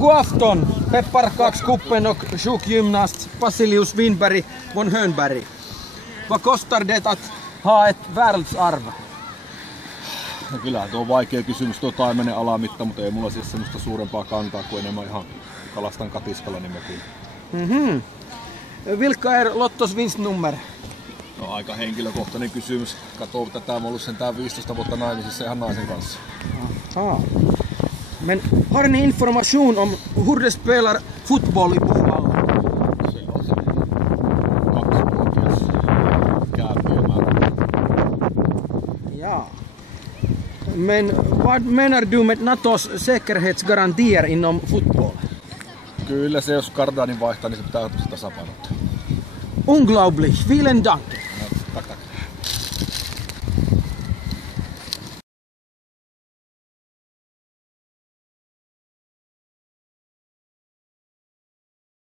God afton, pepparkakskuppen och sjukgymnast Basilius Winberg von Hönberg. Vad kostar det att ha ett världsarv? No kyllähän tuo on vaikea kysymys, ei mene alamitta, mutta ei mulla siis semmoista suurempaa kantaa kuin enemmän ihan kalastan katiskalla niin mökin. Vilka är Lottos vinstnummer? No aika henkilökohtainen kysymys. Kato, tätä on ollut sentään 15 vuotta naimisissa ihan naisen kanssa. Aha. Men har ni information om hur de spelar fotboll i Puhalla? Se on se 2-vuotias kääpiömäärä. Ja. Men vad menar du med Natos säkerhetsgarantier inom fotboll? Kyllä se, jos Kardanin vaihtaa, niin se pitää tasapainottaa. Unglaublich, vielen Dank. Tack.